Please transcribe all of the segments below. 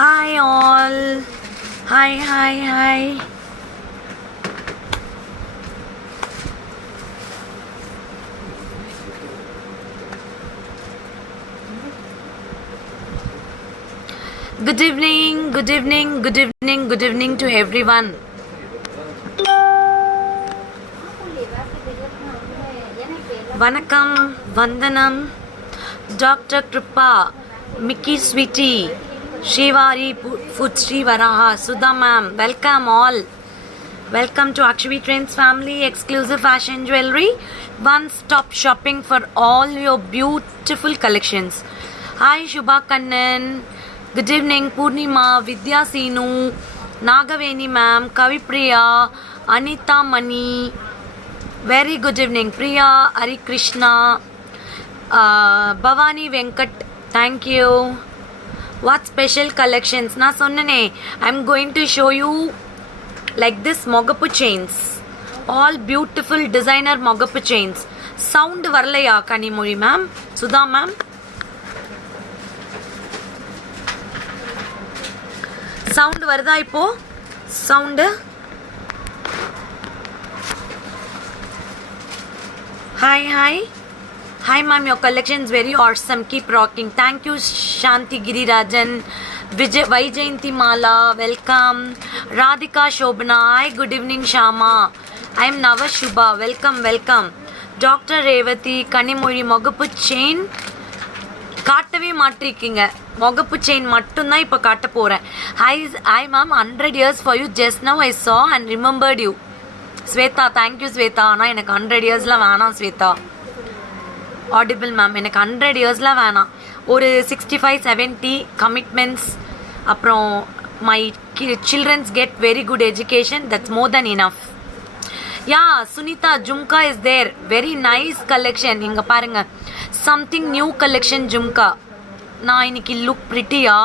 Hi all. Hi. Good evening to everyone. Vanakkam, Vandanam, Dr. Kripa, Mickey Sweetie, Shivari Futri Varaha, Sudha ma'am, welcome all. Welcome to Akshavi Trends family, exclusive fashion jewelry, one-stop shopping for all your beautiful collections. Hi Shubha Kannan, good evening Purnima, Vidya Sinu, Nagaveni ma'am, Kavipriya, Anita Mani, very good evening Priya, Hari Krishna, Bhavani Venkat, thank you. What special collections? Na sonnane, I'm going to show you like this Mogapu chains. All beautiful designer Mogapu chains. Sound varlaya Kanimuri ma'am, Sudha ma'am. Sound varda ipo? Sound. Hi ma'am, your collection is very awesome. Keep rocking. Thank you Shanti Girirajan. Vaijayanti Mala, welcome. Radhika Shobana, hi, good evening Shama. I am Nava Shubha, welcome. Dr. Revati, Kanimuri, Mogapu chain. காட்டவே மாட்டிருக்கீங்க முகப்பு chain மட்டும் தான் இப்போ காட்ட போகிறேன். Hi ma'am, 100 years for you. Just now I saw and remembered you. Swetha, thank you Swetha. ஆனால் எனக்கு 100 இயர்ஸ்லாம் வேணாம் ஸ்வேதா. ஆடிபிள் மேம், எனக்கு 100 இயர்ஸ்லாம் வேணாம். ஒரு 65-70 கமிட்மெண்ட்ஸ், அப்புறம் my childrens get very good education, that's more than enough. Yeah Sunitha, jhumka is there, very nice collection. இங்கே பாருங்கள், something new collection jhumka. நான் இன்னைக்கு லுக் பிரிட்டியா,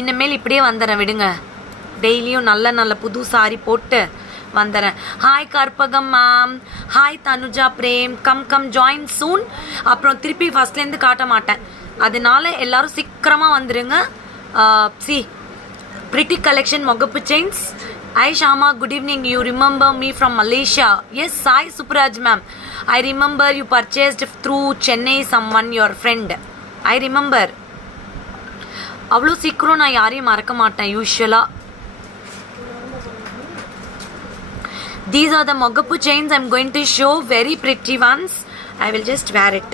இனிமேல் இப்படியே வந்துடுறேன், விடுங்க. டெய்லியும் நல்ல புது சாரி போட்டு வந்துடுறேன். Hi Karpagam ma'am, hi Thanuja Prem, come join soon. அப்புறம் திருப்பி ஃபர்ஸ்ட்லேருந்து காட்ட மாட்டேன், அதனால எல்லாரும் சீக்கிரமாக வந்துடுங்க. See pretty collection Mogapu chains. Hi Shama, good evening. You remember me from Malaysia? Yes, Sai Supraj ma'am. I remember you purchased through Chennai someone, your friend. I remember. அவ்வளோ சீக்கிரம் நான் யாரையும் மறக்க மாட்டேன் யூஸ்வலாக. These are the Mogapu chains I'm going to show, very pretty ones. I will just wear it.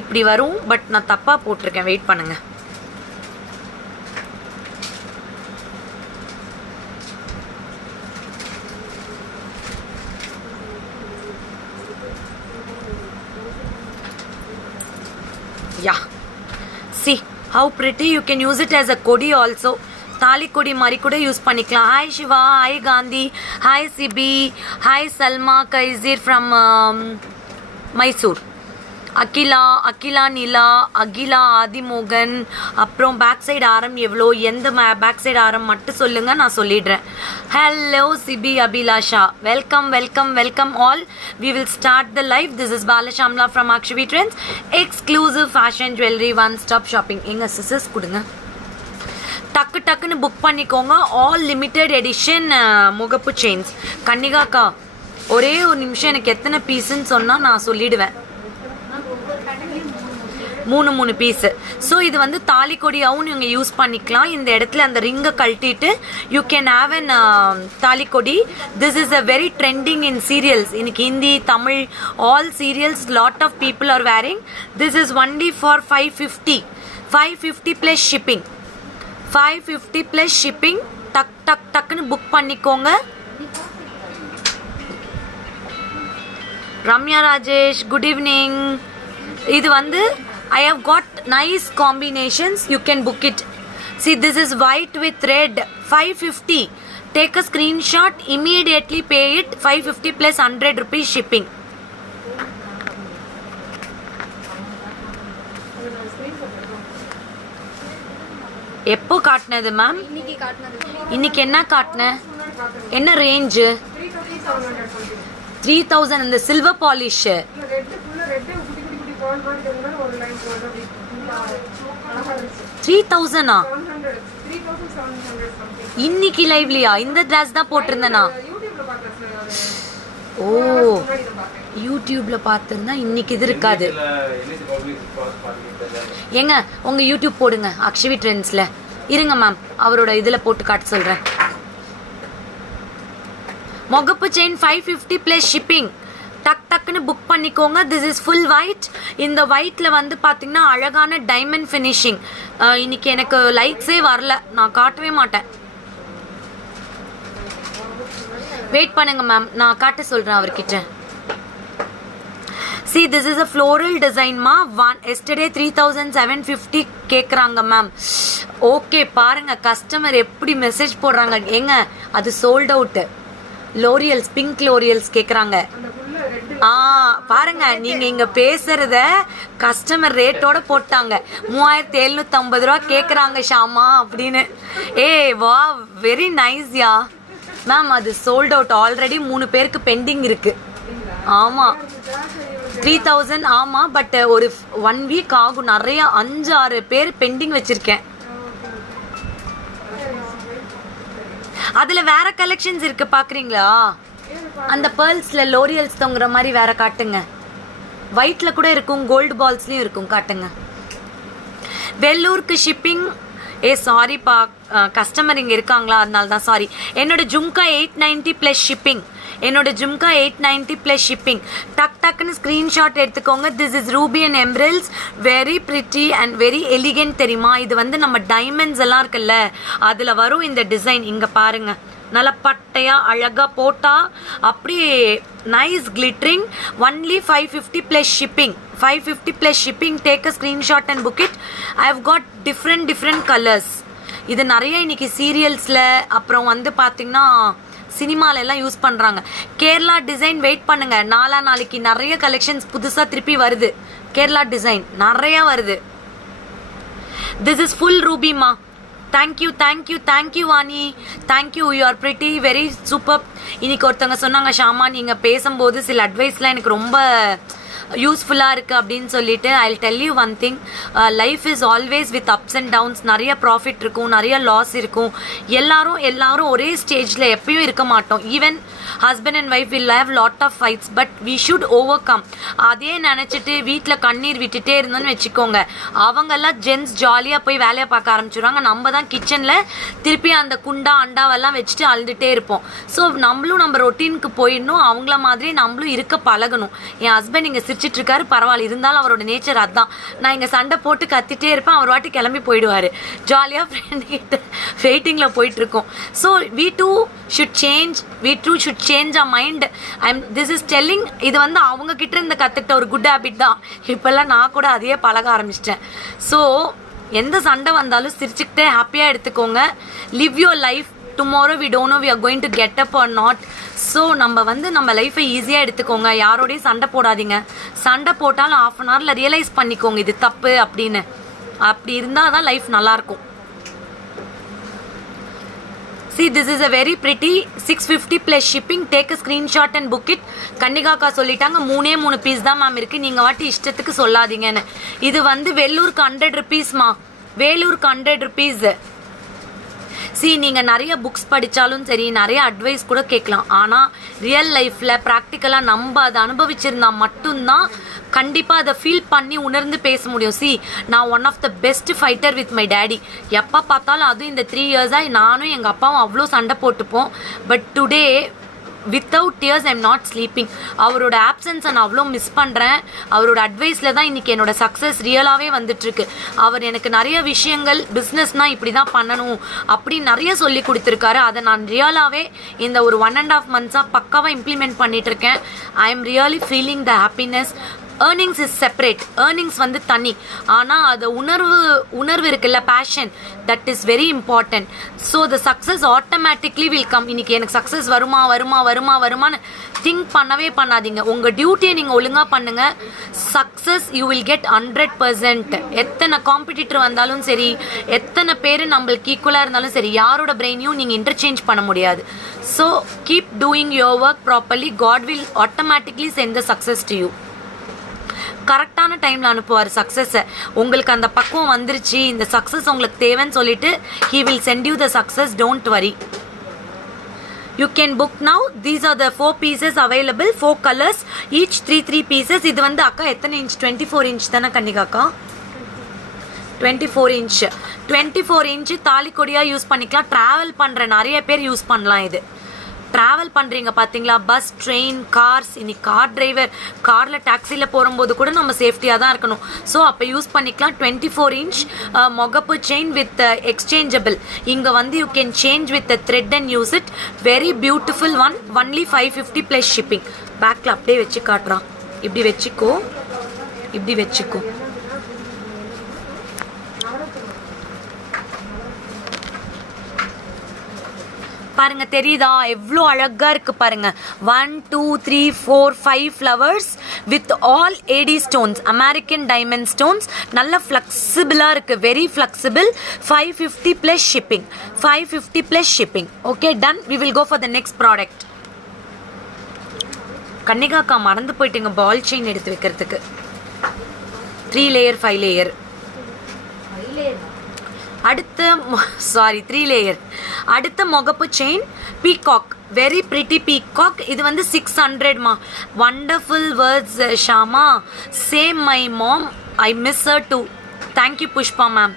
இப்படி வரும், but நான் தப்பா போட்டிருக்கேன், வெயிட் பண்ணுங்க. Yeah, see how pretty. You can use it as a kodi also. தாலி கொடி மாதிரி கூட யூஸ் பண்ணிக்கலாம். Hi Siva, hi Gandhi, hi Sibi, hi Salma Kaiser from Mysore. Akila Nila, Akila Adhimohan. அப்புறம் பேக் சைடு ஆரம் எவ்வளோ, எந்த பேக் சைடு ஆரம் மட்டும் சொல்லுங்கள், நான் சொல்லிடுறேன். Hello Sibi Abhilasha, welcome all. We will start the live. This is Balashamla from Akshavi Trends, exclusive fashion jewelry, one stop shopping. எங்க சிசர்ஸ் கொடுங்க, டக்குன்னு புக் பண்ணிக்கோங்க. ஆல் லிமிட்டெட் எடிஷன் முகப்பு செயின்ஸ். கன்னிகாக்கா, ஒரே ஒரு நிமிஷம், எனக்கு எத்தனை பீஸுன்னு சொன்னால் நான் சொல்லிடுவேன். 3 பீஸு. ஸோ இது வந்து தாலி கொடியாகவும் நீங்கள் யூஸ் பண்ணிக்கலாம். இந்த இடத்துல அந்த ரிங்கை கழட்டிட்டு you can have an thali கொடி. This is a very trending in serials. இன்னைக்கு Hindi, Tamil, all serials lot of people are wearing. This is only for 550 plus shipping. 550 plus shipping. டக்குன்னு புக் பண்ணிக்கோங்க. Ramya Rajesh, good evening. இது வந்து I have got nice combinations. You can book it. See, this is white with red. 550. Take a screenshot. Immediately pay it. 550 plus 100 rupees shipping. எப்போ காட்டினது ma'am? இன்னைக்கு காட்டினது. இன்னைக்கு என்ன காட்டின? என்ன ரேஞ்சு? 3000. இந்த சில்வர் பாலிஷ் 3000ஆ? இன்னைக்கு லைவ்லியா? இந்த டிரஸ் தான் போட்டிருந்தேனா? ஓ, யூடியூப்ல பார்த்திருந்தா இன்னைக்கு இது இருக்காது. ஏங்க உங்க யூடியூப் போடுங்க அக்ஷவி ட்ரெண்ட்ஸ்ல. இருங்க மேம், அவரோட இதுல போட்டு காட்ட சொல்றேன். முகப்பு செயின் 550 பிளஸ் ஷிப்பிங். டக் டக்குன்னு புக் பண்ணிக்கோங்க. This is full white. இந்த ஒயிட்ல வந்து பாத்தீங்கன்னா அழகான டைமண்ட் ஃபினிஷிங். இன்னைக்கு எனக்கு லைக்ஸே வரல, நான் காட்டவே மாட்டேன். வெயிட் பண்ணுங்க மேம், நான் காட்ட சொல்றேன் அவர்கிட்ட. See, this is a floral design ma. Yesterday 3750 கேக்குறாங்க மேம். ஓகே, பாருங்க கஸ்டமர் எப்படி மெசேஜ் போடுறாங்க. ஏங்க அது சோல்ட் அவுட். லோரியல்ஸ், பிங்க் லோரியல்ஸ் கேக்குறாங்க. பாருங்க, நீங்க இங்க பேசுறத கஸ்டமர் ரேட்டோட போட்டாங்க. 3750 ரூபா கேக்குறாங்க ஷாமா அப்படின்னு. வா, வெரி நைஸ் யா மேம். அது சோல்ட் அவுட் ஆல்ரெடி. 3 பேருக்கு பெண்டிங் இருக்கு. ஆமா 3000. ஆமா, பட் ஒரு 1 வீக் ஆகும். நிறைய 5-6 பேர் பெண்டிங் வச்சிருக்கேன். அதுல வேற கலெக்ஷன்ஸ் இருக்கு, பாக்குறீங்களா? அந்த பேர்ல்ஸ்ல லோரியல்ஸ் தொங்குற மாதிரி வேற காட்டுங்க. ஒயிட்ல கூட இருக்கும், கோல்டு பால்ஸ்லயும் இருக்கும், காட்டுங்க. வெள்ளூருக்கு ஷிப்பிங். சாரிப்பா, கஸ்டமர் இங்க இருக்காங்களா, அதனால தான் சாரி. என்னோட ஜும்கா 890 பிளஸ் ஷிப்பிங். என்னோட ஜும்கா 890 பிளஸ் ஷிப்பிங். டக் டக்குன்னு ஸ்க்ரீன்ஷாட் எடுத்துக்கோங்க. This is ruby and emeralds. Very pretty and very elegant. தெரியுமா, இது வந்து நம்ம டைமண்ட்ஸ் எல்லாம் இருக்குல்ல, அதில் வரும் இந்த டிசைன். இங்கே பாருங்க, நல்லா பட்டையா அழகா போட்டா அப்படியே nice glittering. Only 550 plus shipping. 550 plus shipping. Take a screenshot and book it. I have got different colours. இது நிறைய இன்னைக்கு சீரியல்ஸில், அப்புறம் வந்து பார்த்தீங்கன்னா சினிமால எல்லாம் யூஸ் பண்றாங்க. கேரளா டிசைன். வெயிட் பண்ணுங்க, நாளைக்கு நிறைய கலெக்ஷன்ஸ் புதுசா திருப்பி வருது. கேரளா டிசைன் நிறைய வருது. This is full Rubima. Thank you Vani. Thank you, you are pretty, very super. இன்னைக்கு ஒருத்தவங்க சொன்னாங்க, ஷாமா நீங்க பேசும்போது சில அட்வைஸ்லாம் எனக்கு ரொம்ப யூஸ்ஃபுல்லாக இருக்குது அப்படின்னு சொல்லிட்டு. I will tell you one thing. Life is always with ups and downs. நிறைய ப்ராஃபிட் இருக்கும், நிறைய லாஸ் இருக்கும். எல்லாரும் ஒரே ஸ்டேஜில் எப்பயும் இருக்க மாட்டோம். Even husband and wife will have lot of fights, but we should overcome. அதே நினச்சிட்டு வீட்டில் கண்ணீர் விட்டுட்டே இருந்தோன்னு வச்சுக்கோங்க, அவங்கெல்லாம் ஜென்ஸ் ஜாலியாக போய் வேலையை பார்க்க ஆரம்பிச்சிடுவாங்க. நம்ம தான் கிச்சனில் திருப்பி அந்த குண்டா அண்டாவெல்லாம் வச்சுட்டு அழுதுகிட்டே இருப்போம். ஸோ நம்மளும் நம்ம ரொட்டீனுக்கு போயிடணும். அவங்கள மாதிரி நம்மளும் இருக்க பழகணும். என் ஹஸ்பண்ட் இங்கே சிரிச்சிட்டு இருக்காரு, பரவாயில்ல, இருந்தாலும் அவரோட நேச்சர் அதுதான். நான் இங்கே சண்டை போட்டு கத்திட்டே இருப்பேன், அவர் வாட்டி கிளம்பி போயிடுவார். ஜாலியாக ஃப்ரெண்ட் கிட்ட வெயிட்டிங்கில் போயிட்டுருக்கோம். So we too should change our mind. This is telling. இது வந்து அவங்க கிட்ட இருந்து கற்றுக்கிட்ட ஒரு குட் ஹேபிட் தான். இப்போல்லாம் நான் கூட அதையே பழக ஆரம்பிச்சிட்டேன். ஸோ எந்த சண்டை வந்தாலும் சிரிச்சுக்கிட்டே ஹாப்பியாக எடுத்துக்கோங்க. Live your life. Tomorrow we don't know we are going to get up or not. So நம்ம லைஃப்பை ஈஸியாக எடுத்துக்கோங்க. யாரோடையும் சண்டை போடாதீங்க. சண்டை போட்டாலும் 1/2 an hourல ரியலைஸ் பண்ணிக்கோங்க இது தப்பு அப்படின்னு. அப்படி இருந்தால் தான் லைஃப் நல்லாயிருக்கும். See, this is a very pretty 650 plus shipping. Take a screenshot and book it. கன்னிகாக்கா சொல்லிட்டாங்க 3 பீஸ் தான் மேம் இருக்கு, நீங்க வாட்டி இஷ்டத்துக்கு சொல்லாதீங்கன்னு. இது வந்து வெள்ளூருக்கு 100 rupeesமா. வேலூருக்கு 100 rupees. நீங்கள் நிறைய புக்ஸ் படித்தாலும் சரி, நிறைய அட்வைஸ் கூட கேட்கலாம். ஆனால் ரியல் லைஃப்பில் ப்ராக்டிக்கலாக நம்ம அதை அனுபவிச்சிருந்தா மட்டும்தான் கண்டிப்பாக அதை ஃபீல் பண்ணி உணர்ந்து பேச முடியும். நான் one of the best fighter with my daddy. எப்போ பார்த்தாலும் அதுவும் இந்த 3 yearsஆக நானும் எங்கள் அப்பாவும் அவ்வளோ சண்டை போட்டுப்போம். But today without tears I'm not sleeping. அவரோட ஆப்சன்ஸை நான் அவ்வளோ மிஸ் பண்ணுறேன். அவரோட அட்வைஸில் தான் இன்றைக்கி என்னோட சக்ஸஸ் ரியலாகவே வந்துட்டுருக்கு. அவர் எனக்கு நிறைய விஷயங்கள், பிஸ்னஸ்னால் இப்படி தான் பண்ணணும் அப்படி நிறைய சொல்லி கொடுத்துருக்காரு. அதை நான் ரியலாகவே இந்த ஒரு 1.5 months பக்காவாக இம்ப்ளிமெண்ட் பண்ணிகிட்ருக்கேன். I am really feeling the happiness. Earnings is separate, earnings வந்து தனி. ஆனால் அது உணர்வு இருக்குல்ல, passion, that is very important. So the success automatically will come. இன்னைக்கு எனக்கு சக்ஸஸ் வருமான்னு திங்க் பண்ணவே பண்ணாதீங்க. உங்கள் டியூட்டியை நீங்கள் ஒழுங்காக பண்ணுங்கள். Success you will get 100%. எத்தனை காம்படிட்டர் வந்தாலும் சரி, எத்தனை பேர் நம்மளுக்கு ஈக்குவலாக இருந்தாலும் சரி, யாரோட பிரெயினையும் நீங்கள் இன்டர்சேஞ்ச் பண்ண முடியாது. So keep doing your work properly. God will automatically send the success to you. கரெக்டான டைமில் அனுப்புவார் சக்ஸஸை. உங்களுக்கு அந்த பக்குவம் வந்துருச்சு, இந்த சக்ஸஸ் உங்களுக்கு தேவைன்னு சொல்லிட்டு he will send you the success. Don't worry. You can book now. These are the 4 pieces available, 4 colors, each 3 pieces. இது வந்து அக்கா எத்தனை இன்ச்? 24 இன்ச் தானே கன்னிகாக்கா? 24 இன்ச். 24 இன்ச்சு தாலிக்கொடியாக யூஸ் பண்ணிக்கலாம். ட்ராவல் பண்ணுற நிறைய பேர் யூஸ் பண்ணலாம். இது ட்ராவல் பண்ணுறீங்க பார்த்தீங்களா, பஸ், ட்ரெயின், கார்ஸ். இன்னைக்கு கார் டிரைவர், காரில் டாக்ஸியில் போகும்போது கூட நம்ம சேஃப்டியாக தான் இருக்கணும். ஸோ அப்போ யூஸ் பண்ணிக்கலாம். 24 இன்ச் முகப்பு செயின் வித் எக்ஸ்சேஞ்சபிள். இங்கே வந்து you can change with thread and use it. Very beautiful one. Only 550 plus shipping. பேக்கில் அப்படியே வச்சு காட்டுறான். இப்படி வச்சுக்கோ, இப்படி வச்சுக்கோ. பாருங்க, தெரியுதா எவ்வளோ அழகா இருக்கு பாருங்க. 1 2 3 4 5 flowers with all AD stones, American diamond stones. நல்ல ஃப்ளெக்சிபிளாக இருக்கு, very flexible. 550 plus shipping. 550 plus shipping. Okay, done. We will go for the next product. கன்னிகாக்கா மறந்து போயிட்டுங்க பால் செயின் எடுத்து வைக்கிறதுக்கு. 3 லேயர் 5 லேயர். அடுத்த 3 லேயர். அடுத்த முகப்பு chain peacock, very pretty peacock. இது வந்து 600மா. Wonderful words Shama. Same my mom, I miss her too. Thank you Pushpa ma'am.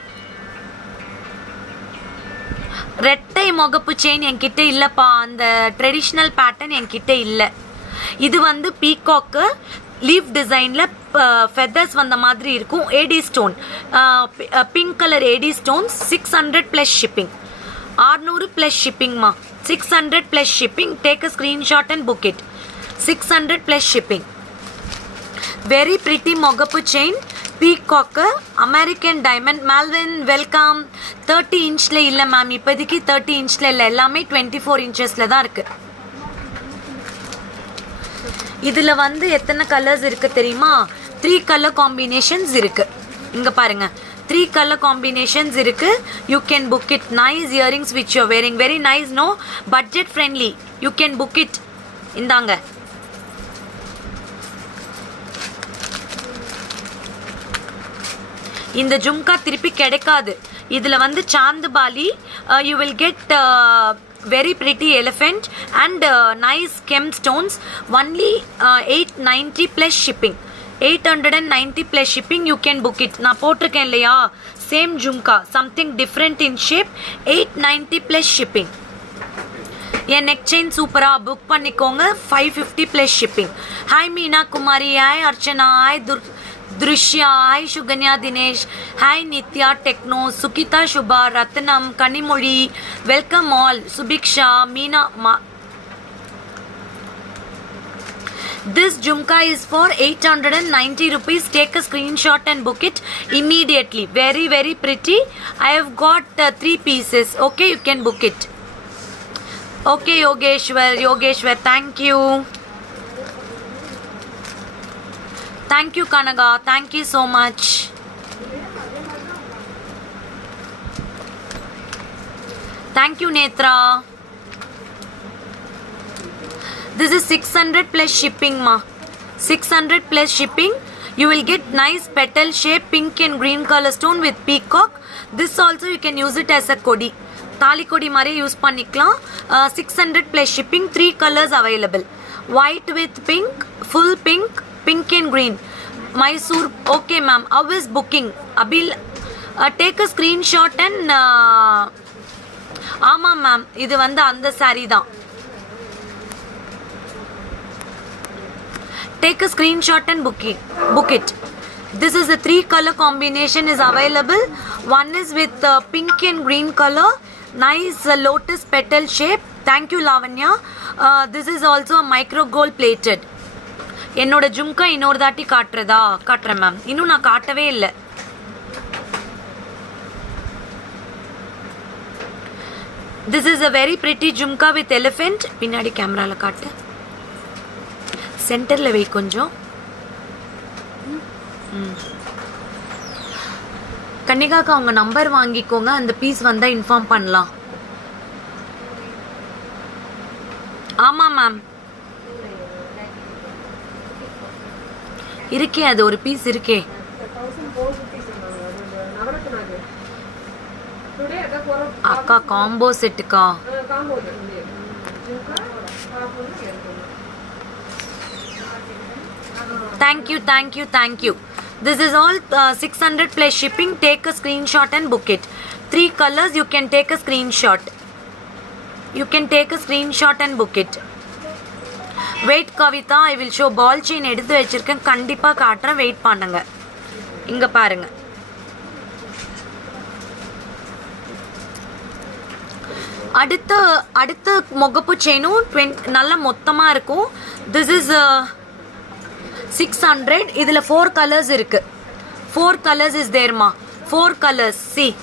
ரெட்டை முகப்பு செயின் என்கிட்ட இல்லைப்பா. அந்த ட்ரெடிஷ்னல் பேட்டர்ன் என்கிட்ட இல்லை. இது வந்து பீகாக்கு லீஃப் டிசைனில் ஃபெதர்ஸ் வந்த மாதிரி இருக்கும். AD stone, pink colour AD stones. 600 plus shipping. 600 plus ஷிப்பிங்மா. 600 plus shipping. Take a screenshot and book it. 600 plus shipping. Very pretty முகப்பு chain peacock, American diamond. Melvin welcome. 30 இன்ச்சில் இல்லை மேம், இப்போதைக்கு 30 இன்ச்சில் இல்லை, எல்லாமே 24 இன்ச்சஸில் தான் இருக்குது. இதில் வந்து எத்தனை கலர்ஸ் இருக்குது தெரியுமா? 3 கலர் காம்பினேஷன்ஸ் இருக்குது. இங்கே பாருங்கள், 3 கலர் காம்பினேஷன்ஸ் இருக்குது. You can book it. Nice earrings which you wearing. Very nice. No budget friendly. You can book it. இந்தாங்க. இந்த ஜும்கா திருப்பி கிடைக்காது. இதில் வந்து chandbali, you will get very pretty elephant and nice gem stones. Only 890 plus shipping. 890 plus shipping. You can book it. நான் போட்டிருக்கேன் இல்லையா, same jhumka, something different in shape. 890 plus shipping. என் நெக் செயின் சூப்பராக புக் பண்ணிக்கோங்க. 550 plus shipping. Hi Meena Kumari, hi Archana, hi Drishya, hi Sukanya Dinesh, hi Nithya Techno, Sugitha Subha, Ratnam, Kanimozhi, welcome all. Subiksha, Meena. This jhumka is for 890 rupees. Take a screenshot and book it immediately. Very very pretty. I have got 3 pieces. Okay, you can book it. Okay, Yogeshwar, thank you. Thank you Kanaga, thank you so much. Thank you Netra. This is 600 plus shipping ma. 600 plus shipping. You will get nice petal shape pink and green color stone with peacock. This also you can use it as a kodi. Tali kodi mare use pannikkalam. 600 plus shipping. 3 colors available. White with pink, full pink, pink and green. Mysore. Okay ma'am, how is booking? Abil, take a screenshot and ஆமா ma'am, இது வந்து அந்த saree தான். Take a screenshot and book it. This is a 3 color combination is available. One is with pink and green color. Nice lotus petal shape. Thank you Lavanya. This is also a micro gold plated. என்னோட ஜும்கா இன்னொரு தாட்டி காட்டுறதா? காட்டுறேன் ma'am. இன்னும் நான் காட்டவே இல்லை. This is a very pretty jhumka with elephant. பின்னாடி கேமரால காட்டு. சென்டர்ல வை கொஞ்சம். கன்னிகாக்கா அவங்க நம்பர் வாங்கிக்கோங்க. அந்த பீஸ் வந்தா இன்ஃபார்ம் பண்ணலாம். ஆமா மேம் இருக்கே, அது ஒரு பீஸ் இருக்கே. அக்கா combo செட்டுக்கா? thank you. This is all 600 plus shipping. Take a screenshot and book it. 3 colors, you can take a screenshot. And book it. Wait Kavita, I will show ball chain எடுத்து வச்சிருக்கேன், கண்டிப்பா காட்டுறேன், wait பண்ணுங்க. இங்க பாருங்க. அடுத்த முகப்பு செயினும் நல்ல மொத்தமா இருக்கும். This is 600. இதுல 4 colors இருக்கு. 4 colors is there ma. 4 colors. see.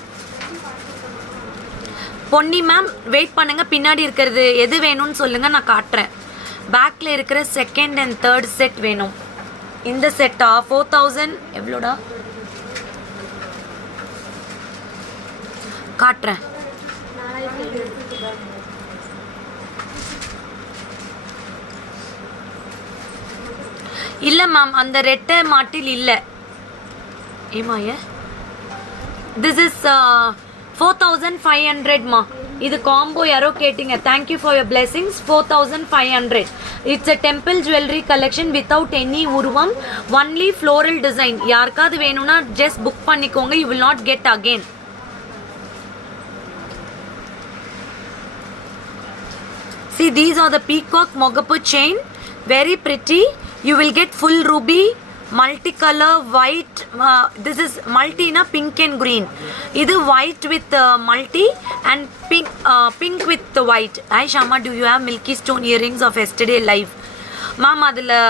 Ponni ma'am wait பண்ணுங்க, பின்னாடி இருக்கிறது எது வேணும்னு சொல்லுங்க, நான் காட்டுறேன். பேக்ல இருக்கிற செகண்ட் அண்ட் தேர்ட் செட் வேணும். இந்த செட்டா 4000 எவ்வளோடா காட்டுறேன். இல்ல மேம் அந்த ரெட்டை மாட்டில் இல்ல. ஏமாய this is 4500 மா. இது காம்போ யாரோ கேட்டிங்க. thank you for your blessings. 4500. it's a temple jewelry collection without any உருவம், only floral design. யாருக்காவது வேணும்னா just book பண்ணிக்கோங்க, you will not get again. see, these are the peacock mogapu chain, very pretty. You will get full ruby, multicolor, white. This is multi na pink and green. Idu white with multi and pink with white. Hi Shama, do you have milky stone earrings of yesterday live? Ma'am, adula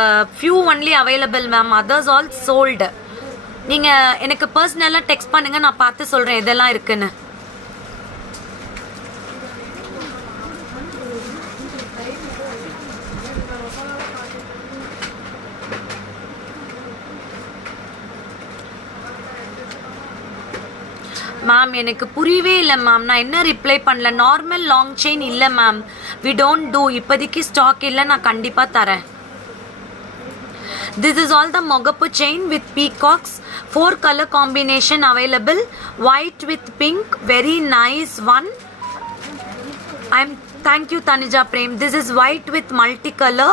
few only available ma'am, others all sold. நீங்க எனக்கு பர்சனலா text பண்ணுங்க, நான் பார்த்து சொல்றேன் இதெல்லாம் இருக்குன்னு. Ma'am எனக்கு புரியவே இல்லை மேம், நான் என்ன ரிப்ளை பண்ணல. நார்மல் லாங் செயின் இல்லை மேம், வி டோன்ட் டூ. இப்போதைக்கு ஸ்டாக் இல்லை, நான் கண்டிப்பாக தரேன். திஸ் இஸ் ஆல் த மொகப்பு chain with peacocks. 4 color combination available. White with pink, very nice one. Thank you Tanuja Prem. This is white with multicolor.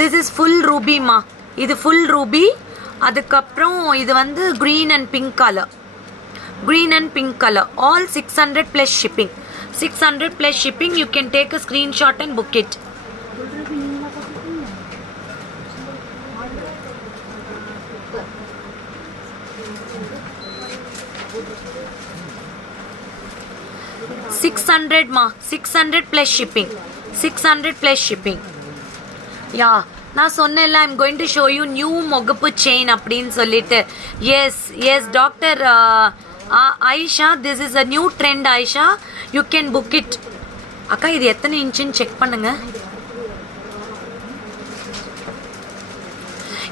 This is full ruby ma. இது full ruby. அதுக்கப்புறம் இது வந்து green and pink color. Green and pink color. All 600 plus shipping. 600 plus shipping. You can take a screenshot and book it. $600 ma. 600 plus shipping. 600 plus shipping. Yeah. நான் சொன்னேன்ல, I'm going to show you new முகப்பு chain அப்படின்னு சொல்லிட்டு. Yes doctor Ayesha, this is a new trend Ayesha, you can book it. அக்கா இது எத்தனை இன்ச்சுன்னு check பண்ணுங்க.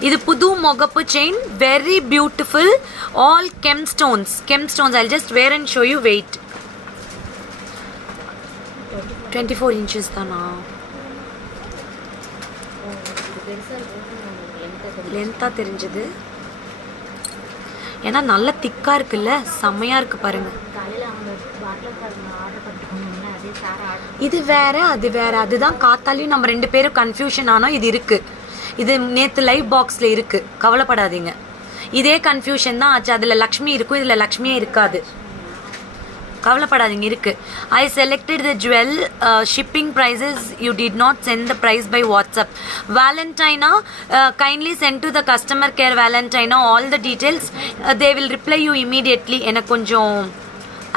இது புது முகப்பு chain, very beautiful, all gem stones. I'll just wear and show you weight. 24 inches தானா? லென்த்தாக தெரிஞ்சது, ஏன்னா நல்ல திக்காக இருக்குல்ல, செம்மையாக இருக்குது பாருங்க. இது வேற அது வேற, அதுதான் காத்தாலையும் நம்ம 2 பேரும் கன்ஃபியூஷன் ஆனால் இது இருக்குது. இது நேற்று லைவ் பாக்ஸில் இருக்குது, கவலைப்படாதீங்க. இதே கன்ஃபியூஷன் தான் ஆச்சு. அதில் லக்ஷ்மி இருக்கும், இதில் லக்ஷ்மியே இருக்காது, கவலைப்படாதீங்க. இருக்கு. I selected the jewel. Shipping prices, you did not send the price by WhatsApp. Valentina, kindly send to the customer care Valentina all the details. They will reply you immediately. எனக்கு கொஞ்சம்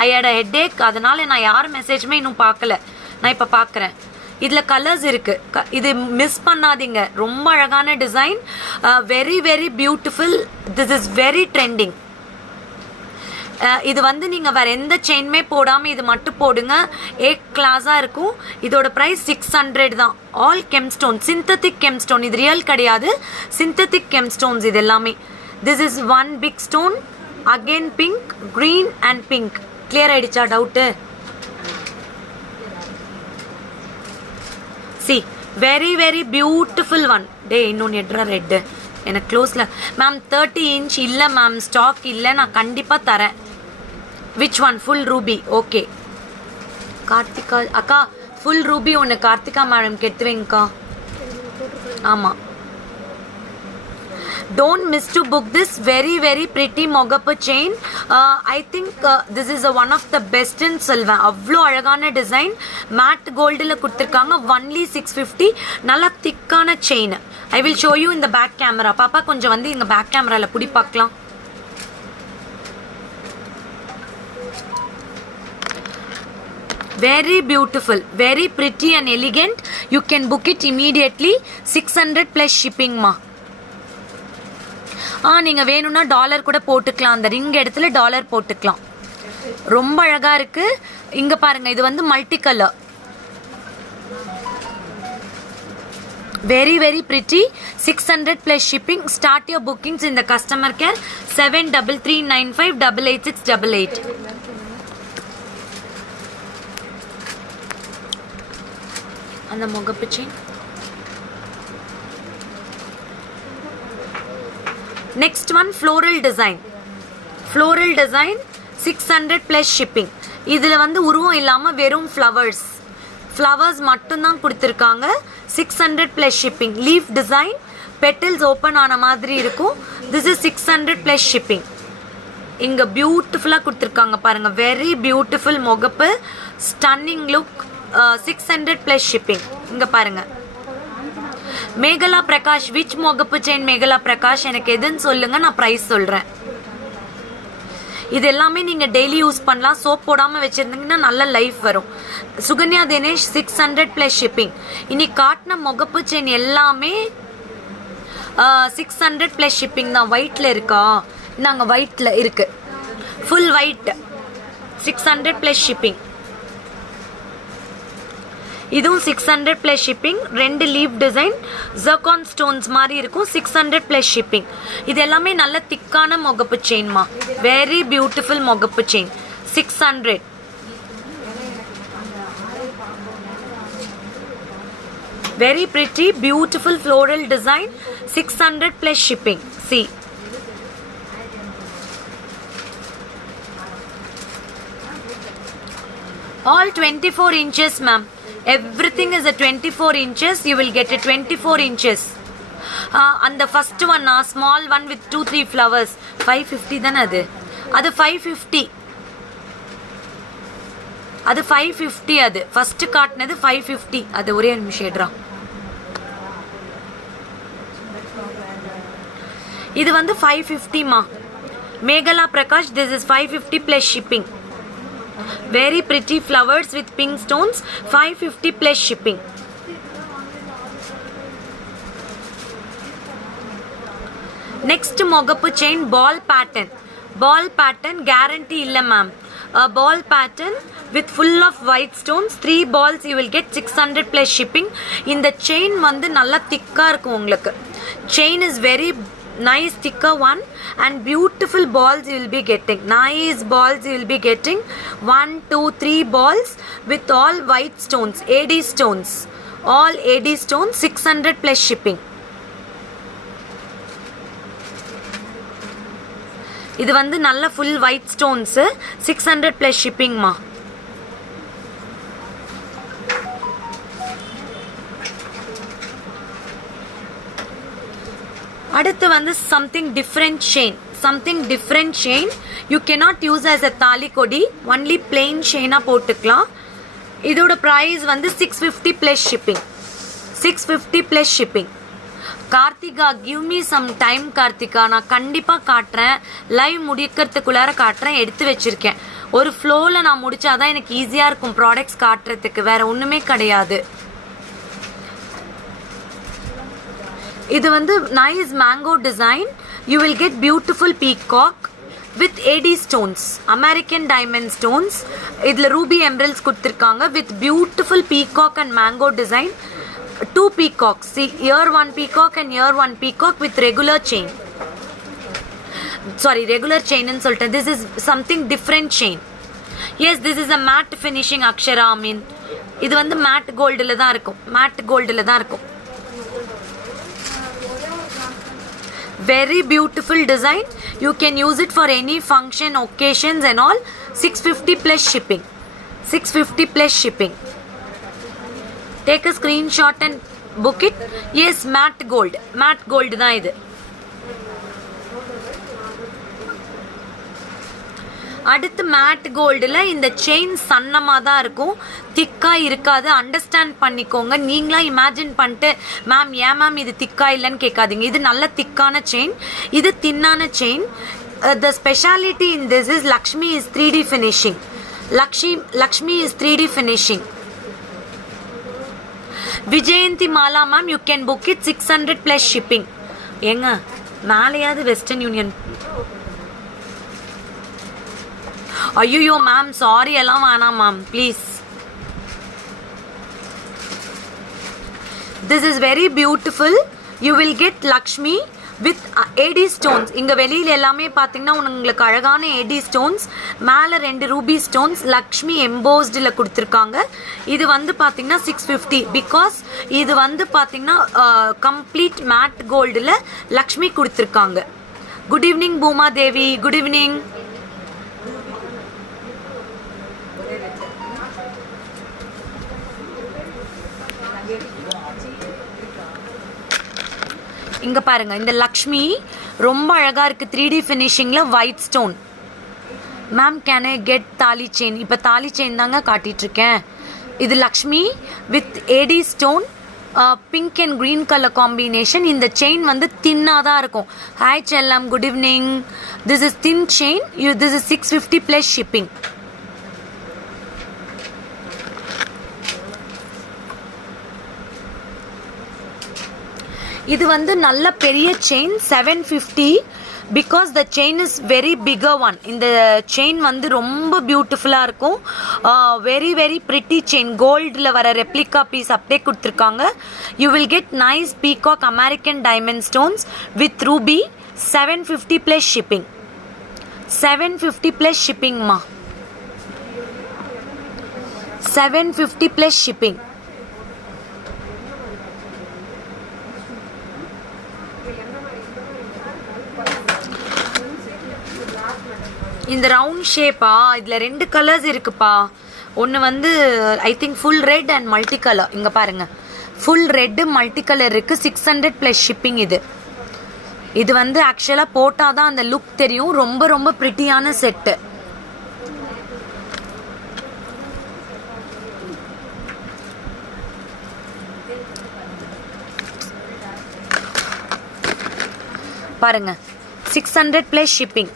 I had a headache, அதனால நான் யார் மெசேஜுமே இன்னும் பார்க்கல, நான் இப்போ பார்க்குறேன். இதில் கலர்ஸ் இருக்குது, இது மிஸ் பண்ணாதீங்க. ரொம்ப அழகான design, very very beautiful. This is very trending. இது வந்து நீங்கள் வேறு எந்த செயினுமே போடாமல் இது மட்டும் போடுங்க, கிளாஸாக இருக்கும். இதோட ப்ரைஸ் 600 தான். ஆல் கெம்ஸ்டோன், சிந்தட்டிக் கெம்ஸ்டோன், இது ரியல் கிடையாது, சிந்தட்டிக் கெம்ஸ்டோன்ஸ் இது எல்லாமே. This is one big stone, again pink, green and pink. Clear ஆகிடுச்சா doubt? See very very beautiful one. டே இன்னொன்று எட்ரா ரெட்டு எனக்கு க்ளோஸில். மேம் 30 inch இல்லை மேம், ஸ்டாக் இல்லை, நான் கண்டிப்பாக தரேன். Which one? Full ruby. Okay Karthika அக்கா, ஃபுல் ரூபி ஒன்று கார்த்திகா மேடம்க்கு எடுத்து வைங்கக்கா. ஆமாம், don't miss to book this very very pretty mogappu chain. I think this is one of the best in silver. அவ்வளோ அழகான டிசைன், மேட் கோல்டில் கொடுத்துருக்காங்க. ஒன்லி 650. நல்லா திக்கான chain. I will show you இந்த பேக் கேமரா. பாப்பா கொஞ்சம் வந்து இங்கே பேக் கேமராவில் பிடி பார்க்கலாம். Very beautiful, very pretty and elegant. You can book it immediately. 600 plus shipping ma. நீங்கள் வேணும்னா டாலர் கூட போட்டுக்கலாம், அந்த ரிங் இடத்துல டாலர் போட்டுக்கலாம். ரொம்ப அழகாக இருக்குது. இங்கே பாருங்கள், இது வந்து multi colour, very very pretty. 600 plus shipping. Start your bookings in the customer care 7339588688. அந்த முகப்பு chain. Next one, floral design. Floral design 600 plus shipping. இதில் வந்து உருவம் இல்லாமல் வெறும் ஃப்ளவர்ஸ் மட்டும்தான் கொடுத்துருக்காங்க. 600 plus shipping. Leaf design, petals open ஆன மாதிரி இருக்கும். This is 600 plus shipping. இங்கே பியூட்டிஃபுல்லாக கொடுத்துருக்காங்க பாருங்கள், வெரி பியூட்டிஃபுல் முகப்பு, ஸ்டன்னிங் லுக். 600 plus shipping. இங்கே பாருங்கள், மேகலா பிரகாஷ். விச் முகப்பு செயின் மேகலா பிரகாஷ்? எனக்கு எதுன்னு சொல்லுங்க, நான் ப்ரைஸ் சொல்கிறேன். இது எல்லாமே நீங்கள் டெய்லி யூஸ் பண்ணலாம். சோப் போடாமல் வச்சுருந்தீங்கன்னா நல்ல லைஃப் வரும். Sukanya Dinesh 600 plus shipping. இன்னைக்கு காட்டின முகப்பு செயின் எல்லாமே 600 plus shipping தான். ஒயிட்டில் இருக்கா? நாங்கள் ஒயிட்டில் இருக்குது, ஃபுல் ஒயிட். 600 plus shipping. இதுவும் 600 plus shipping. ரெண்டு லீஃப் டிசைன், ஜர்கான் ஸ்டோன்ஸ் மாதிரி இருக்கும். 600 plus shipping. இது எல்லாமே நல்ல திக்கான முகப்பு செயின்மா, வெரி பியூட்டிஃபுல் முகப்பு chain. 600. Very pretty, beautiful floral design. 600 plus shipping. See. All 24 inches ma'am. Everything is a 24 inches. You will get a 24 inches. And the first one, small one with 2-3 flowers, 550 தானே அது? அது 550. அது 550. அது first காட்டினது 550. அது ஒரே நிமிஷம் எடுறா. இது வந்து 550 மா. Megala Prakash, this is 550 plus shipping. Very pretty flowers with pink stones. 550 plus shipping. Next mogapu chain, ball pattern. Ball pattern guarantee illa ma'am. A ball pattern with full of white stones. 3 balls you will get 600 plus shipping. In the chain வந்து நல்லா திக்கா இருக்கும் உங்களுக்கு. Chain is very nice thicker one and beautiful balls you will be getting. Nice balls you will be getting. 1 2 3 balls with all white stones, AD stones. All AD stones. 600 plus shipping. இது வந்து நல்ல full white stones. 600 plus shipping மா. அடுத்து வந்து something different chain. You cannot use as a தாலி கொடி, only plain chain போட்டுக்கலாம். இதோட price வந்து 650 plus shipping. 650 plus shipping. Karthika, give me some time Karthika. நான் கண்டிப்பாக காட்டுறேன், லைவ் முடிக்கிறதுக்குள்ளார காட்டுறேன். எடுத்து வச்சுருக்கேன். ஒரு ஃப்ளோவில் நான் முடித்தாதான் எனக்கு ஈஸியாக இருக்கும் ப்ராடக்ட்ஸ் காட்டுறதுக்கு, வேறு ஒன்றுமே கிடையாது. இது வந்து nice mango design. You will get beautiful peacock with AD stones, American diamond stones. இதுல ruby emeralds கொடுத்திருக்காங்க with beautiful peacock and mango design. 2 peacocks. See, here one peacock and here one peacock with regular chain. Sorry, regular chain and சொல்லிட்டேன். This is something different chain. Yes, this is a matte finishing Akshara Amin. இது வந்து matte goldல தான் இருக்கும். Matte goldல தான் இருக்கும். Very beautiful design. You can use it for any function, occasions and all. 650 plus shipping. 650 plus shipping. Take a screenshot and book it. Yes, matte gold. Matte gold தான் இது. அடுத்து mat கோல்டில் இந்த chain சன்னமாக தான் இருக்கும், திக்காக இருக்காது. அண்டர்ஸ்டாண்ட் பண்ணிக்கோங்க. நீங்களாம் இமேஜின் பண்ணிட்டு மேம் ஏன் மேம் இது திக்காக இல்லைன்னு கேட்காதீங்க. இது நல்ல திக்கான செயின், இது தின்னான chain. The speciality in this is Lakshmi is 3D finishing. Lakshmi is 3D finishing. Vyjayanthi Mala ma'am you can book it 600 plus shipping. ஏங்க மேலேயாவது வெஸ்டர்ன் யூனியன். ஐயோ மேம் சாரி எல்லாம் வேணாம் ma'am please. This is very beautiful. You will get Lakshmi with AD stones. இங்கே வெளியில் எல்லாமே பார்த்தீங்கன்னா உங்களுக்கு அழகான ஏடி ஸ்டோன்ஸ், மேலே 2 ரூபி ஸ்டோன்ஸ், லக்ஷ்மி எம்போஸ்டில் கொடுத்துருக்காங்க. இது வந்து பார்த்தீங்கன்னா 650. பிகாஸ் இது வந்து பார்த்தீங்கன்னா கம்ப்ளீட் மேட் கோல்டில் லக்ஷ்மி கொடுத்துருக்காங்க. Good evening Bhooma Devi. Good evening. இங்க பாருங்க, இந்த லக்ஷ்மி ரொம்ப அழகா இருக்கு. 3D ஃபினிஷிங்ல white stone. Ma'am can I get thali chain? இப்போ தாலி செயின் தாங்க காட்டிட்டு இருக்கேன். இது Lakshmi with AD stone, pink and green colour combination. இந்த செயின் வந்து தின்னாக தான் இருக்கும். ஹாய் செல்லம், good evening. This is thin chain. This is 650 plus shipping. இது வந்து நல்ல பெரிய chain 750. Because the chain is very bigger one. இந்த செயின் வந்து ரொம்ப பியூட்டிஃபுல்லாக இருக்கும். Very very pretty chain. கோல்டில் வர ரெப்ளிகா பீஸ் அப்படியே கொடுத்துருக்காங்க. You will get nice peacock American diamond stones with ruby. 750 plus shipping. 750 plus ஷிப்பிங்மா. 750 ப்ளஸ் ஷிப்பிங். இந்த ரவுண்ட் ஷேப்பா, இதில் 2 கலர்ஸ் இருக்குப்பா. ஒன்று வந்து I think full red and multi colour. இங்கே பாருங்கள், ஃபுல் ரெட்டு மல்டி கலர் இருக்குது. 600 ப்ளஸ் ஷிப்பிங். இது வந்து ஆக்சுவலாக போட்டால் தான் அந்த லுக் தெரியும். ரொம்ப ரொம்ப ப்ரிட்டியான செட்டு. பாருங்க, 600 ப்ளஸ் ஷிப்பிங்.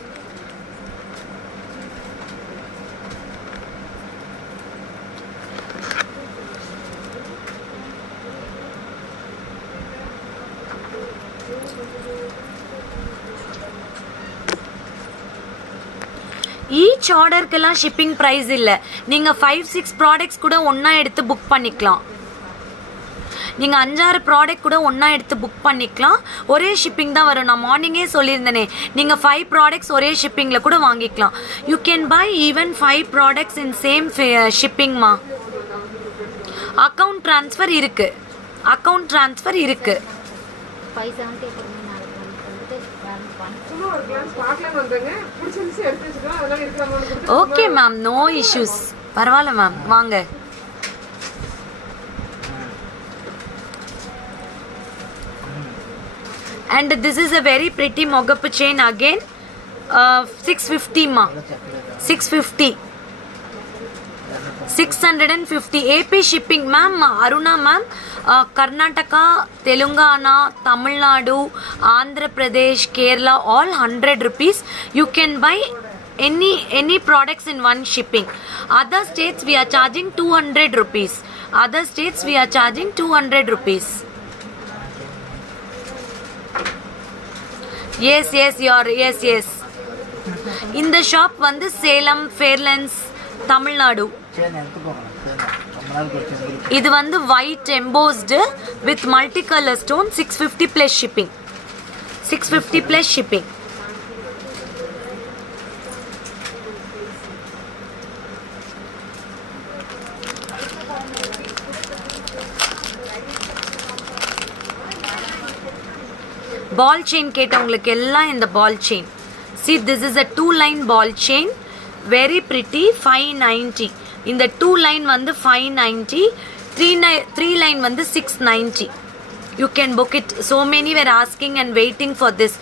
ஈச் ஆர்டருக்கெல்லாம் ஷிப்பிங் ப்ரைஸ் இல்லை. நீங்கள் 5-6 ப்ராடக்ட்ஸ் கூட ஒன்றா எடுத்து புக் பண்ணிக்கலாம். நீங்கள் 5-6 ப்ராடக்ட் கூட ஒன்றா எடுத்து புக் பண்ணிக்கலாம். ஒரே ஷிப்பிங் தான் வரும். நான் மார்னிங்கே சொல்லியிருந்தேனே, நீங்கள் 5 ப்ராடக்ட்ஸ் ஒரே ஷிப்பிங்கில் கூட வாங்கிக்கலாம். You can buy even 5 products in same ஷிப்பிங்மா. அக்கௌண்ட் ட்ரான்ஸ்ஃபர் இருக்குது. அக்கௌண்ட் ட்ரான்ஸ்ஃபர் இருக்குது. Okay ma'am, no issues. பரவாயில்ல மேம், வாங்க. And this is a very pretty mogapu chain again. 650 ma. 650. 650 AP shipping ma'am. Aruna ma'am, Karnataka, Telangana, Tamil Nadu, Andhra Pradesh, Kerala, all 100 rupees. You can buy any products in one shipping. Other states we are charging 200 rupees. Other states we are charging 200 rupees. Yes, yes, you're yes, yes. இந்த shop வந்து சேலம் ஃபேர்லன்ஸ் தமிழ்நாடு. இது வந்து white embossed with multicolor stone 650 plus shipping. 650 plus shipping. Ball chain கேட்டவங்களுக்கு எல்லாம் இந்த ball chain. See, this is a 2-line ball chain. Very pretty. 590. இந்த 2-line வந்து 590. 3-line வந்து 690. You can book it. So many were asking and waiting for this.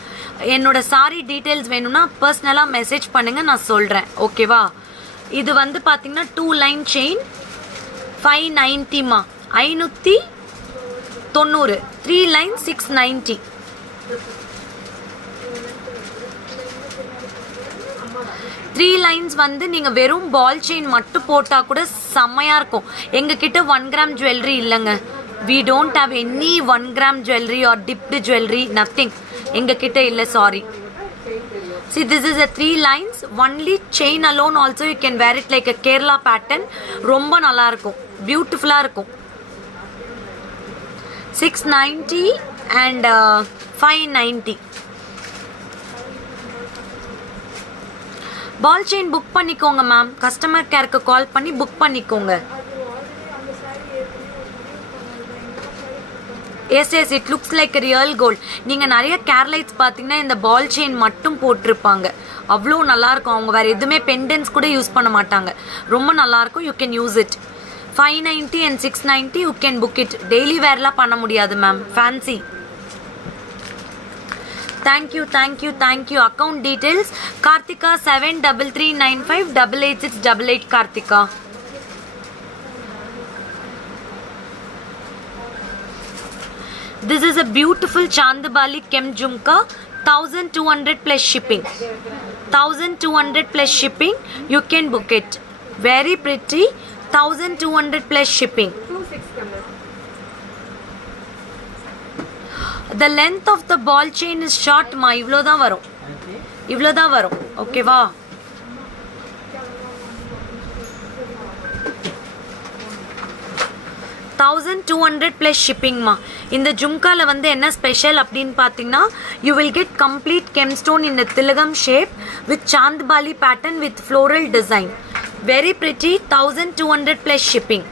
என்னோட sorry details வேணும்னா பர்சனலாக message பண்ணுங்க, நான் சொல்கிறேன். ஓகேவா? இது வந்து பார்த்தீங்கன்னா 2-line chain 590மா 590. 3-line 690. 3 lines வந்து நீங்க வெறும் பால் செயின் மட்டும் போட்டா கூட செம்மையா இருக்கும். எங்க கிட்ட 1 gram jewelry இல்லங்க. We don't have any 1 gram jewelry or dipped jewelry, nothing. எங்க கிட்ட இல்ல, sorry. See, this is a 3 lines. Only chain alone also you can wear it like a Kerala pattern. ரொம்ப நல்லா இருக்கும், பியூட்டிஃபுல்லா இருக்கும். 690 and 590. பால் செயின் புக் பண்ணிக்கோங்க ma'am. Customer கேருக்கு கால் பண்ணி புக் பண்ணிக்கோங்க. Yes yes, it looks like real gold. நீங்கள் நிறைய கேர்லைட்ஸ் பார்த்தீங்கன்னா இந்த பால் செயின் மட்டும் போட்டிருப்பாங்க. அவ்வளோ நல்லாயிருக்கும். அவங்க வேறு எதுவுமே பெண்டன்ஸ் கூட யூஸ் பண்ண மாட்டாங்க. ரொம்ப நல்லாயிருக்கும். You can use it. 590 and 690 you can book it. Daily வேர்லாம் பண்ண முடியாது ma'am, fancy. Thank you, thank you, thank you. Account details Karthika 7339588688 Karthika. This is a beautiful Chandbali Kem Jhumka, 1200 plus shipping. 1200 plus shipping. You can book it. Very pretty. 1200 plus shipping. The length of the ball chain is short ma. இவ்வளோதான் வரும். ஓகேவா? $1200 plus shipping மா. இந்த ஜும்கால வந்து என்ன special அப்படின்னு பார்த்தீங்கன்னா, you will get complete gemstone in the tilagam shape with chandbali pattern with floral design. Very pretty. 1200 plus shipping.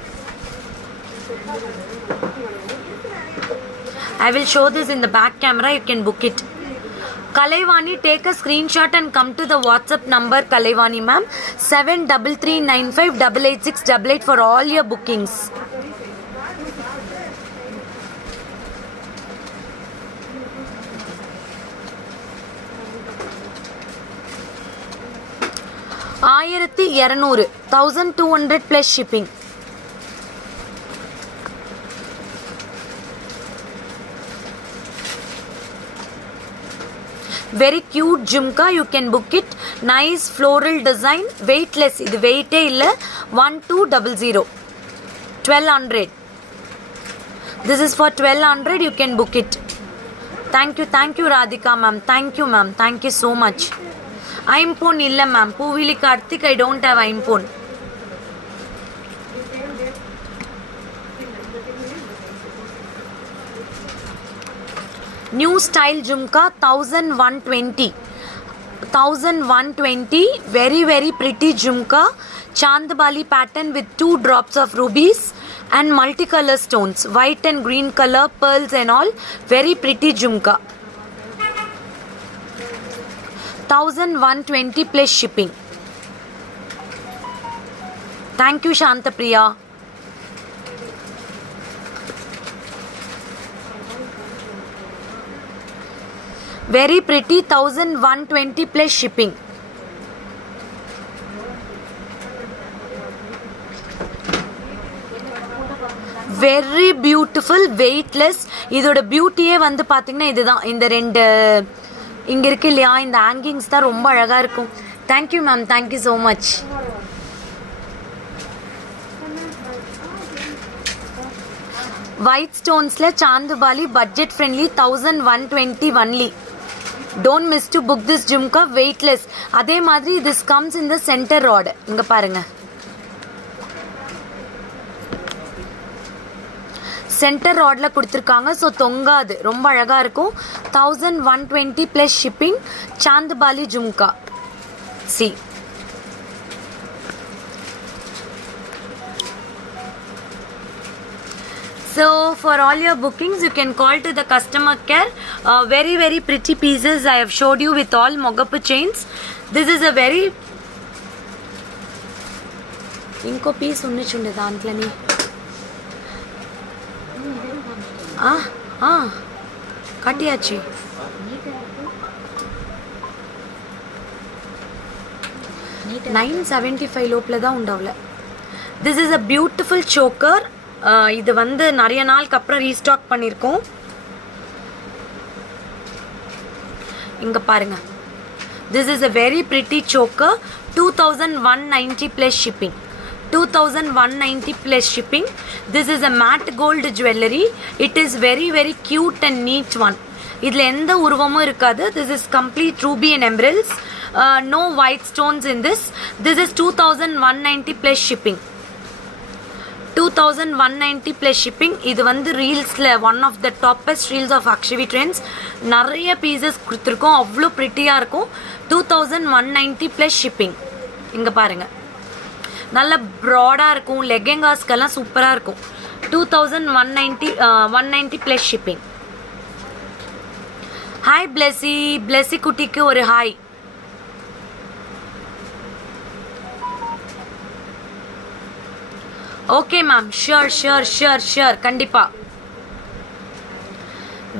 I will show this in the back camera. You can book it. Kalaivani, take a screenshot and come to the WhatsApp number, Kalaivani ma'am, 7339588688 for all your bookings. ஆயிரத்தி 200. 1200 plus shipping. Very cute jhumka. You can book it. Nice floral design. Weightless. இது weight இல்ல. 1200. 1200. This is for 1200. You can book it. Thank you Radhika ma'am. Thank you ma'am. Thank you so much. ஐம்பொன் இல்ல ma'am. Poovili Karthik, I don't have ஐம்பொன். New style jhumka 1120. 1120. Very very pretty jhumka. Chandbali pattern with 2 drops of rubies and multicolor stones. White and green color, pearls and all. Very pretty jhumka. 1120 plus shipping. Thank you Shantapriya. Very pretty. 1120 plus shipping. Very beautiful. Weightless. இதோட பியூட்டியே வந்து பார்த்தீங்கன்னா இதுதான். இந்த ரெண்டு இங்கே இருக்கு இல்லையா, இந்த ஹேங்கிங்ஸ் தான் ரொம்ப அழகாக இருக்கும். Thank you ma'am. Thank you so much. White ஸ்டோன்ஸில் chandbali budget friendly 1120 only. Don't miss to book this jhumka weightless. அதே மாதிரி this comes in the centre rod. இங்கே பாருங்கள், சென்டர் ராடில் கொடுத்துருக்காங்க. ஸோ தொங்காது, ரொம்ப அழகாக இருக்கும். 1120 plus shipping. Chandbali jhumka. See so for all your bookings you can call to the customer care. Very very pretty pieces I have showed you with all mogapu chains. This is a very inko piece unnichunde dantlani கட்டியாச்சு. $975 லோப்பில் தான் உண்டாவில். This is a beautiful choker. இது வந்து நிறைய நாளுக்கு அப்புறம் restock பண்ணியிருக்கோம். இங்கே பாருங்க, this is a very pretty choker. 2190 plus shipping. 2190 plus shipping. This is a matte gold jewelry. It is very very cute and neat one. இதில் எந்த உருவமும் இருக்காது. This is complete ruby and emeralds. No white stones in this. This is 2190 plus shipping. 2190 plus shipping. இது வந்து ரீல்ஸில் one of the toppest reels of Akshavi trends. நிறைய pieces கொடுத்துருக்கோம், அவ்வளோ ப்ரிட்டியாக இருக்கும். 2190 plus shipping. இங்கே பாருங்கள், நல்ல ப்ராடாக இருக்கும். லெகெங்காஸ்க்கெல்லாம் சூப்பராக இருக்கும். 2190 plus shipping. Hi Blessy. Blessy குட்டிக்கு ஒரு hi. Okay ma'am, sure sure sure sure, கண்டிப்பாக.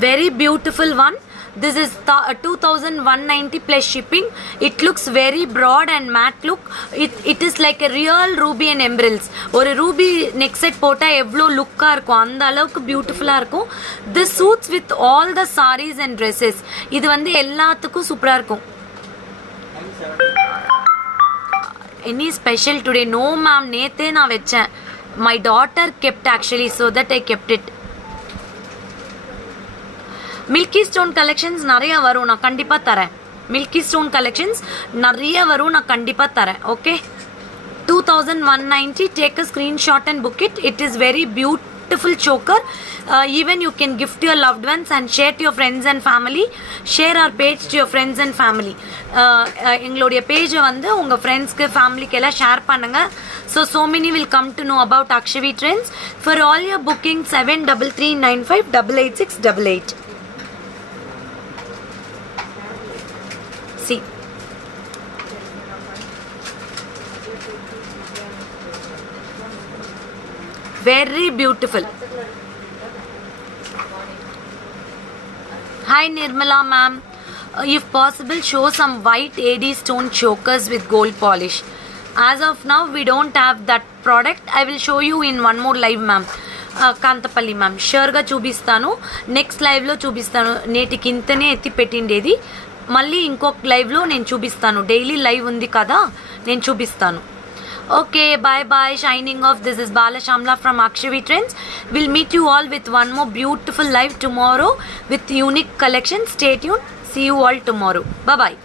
Very beautiful one. This is 2190 plus shipping. It looks very broad and matte look. It is like a real ruby and emeralds. ஒரு Ruby neck set போட்டால் எவ்வளோ லுக்காக இருக்கும், அந்த அளவுக்கு பியூட்டிஃபுல்லாக இருக்கும். This suits with all the sarees and dresses. இது வந்து எல்லாத்துக்கும் சூப்பராக இருக்கும். Any special today? No ma'am, நேற்றே நான் வச்சேன். My daughter kept actually, so that I kept it. Milky stone collections நிறைய வரும், நான் கண்டிப்பாக தரேன். மில்கி ஸ்டோன் கலெக்ஷன்ஸ் நிறைய வரும், நான் கண்டிப்பாக தரேன். Okay, 2190. Take a screenshot and book it. It is very beautiful choker. Even you can gift your loved ones and share to your friends and family. Share our page to your friends and family. எங்களுடைய பேஜை வந்து உங்கள் ஃப்ரெண்ட்ஸ்க்கு ஃபேமிலிக்கு எல்லாம் share பண்ணுங்கள். So many will come to know about Akshavi Trends. For all your bookings, 7339588688. See, very beautiful. Hi Nirmala ma'am, if possible show some white AD stone chokers with gold polish. As of now we don't have that product. I will show you in one more live ma'am. Kanthapalli ma'am షూర్గా చూపిస్తాను. Next లైవ్లో చూపిస్తాను. నేటికి ఇంతనే ఎత్తి పెట్టిండేది, మళ్ళీ ఇంకొక లైవ్లో నేను చూపిస్తాను. డైలీ లైవ్ ఉంది కదా, నేను చూపిస్తాను. Okay, bye bye, signing off. This is Bala Shyamala from Akshavi trends. Will meet you all with one more beautiful live tomorrow with unique collection. Stay tune. See you all tomorrow. Bye bye.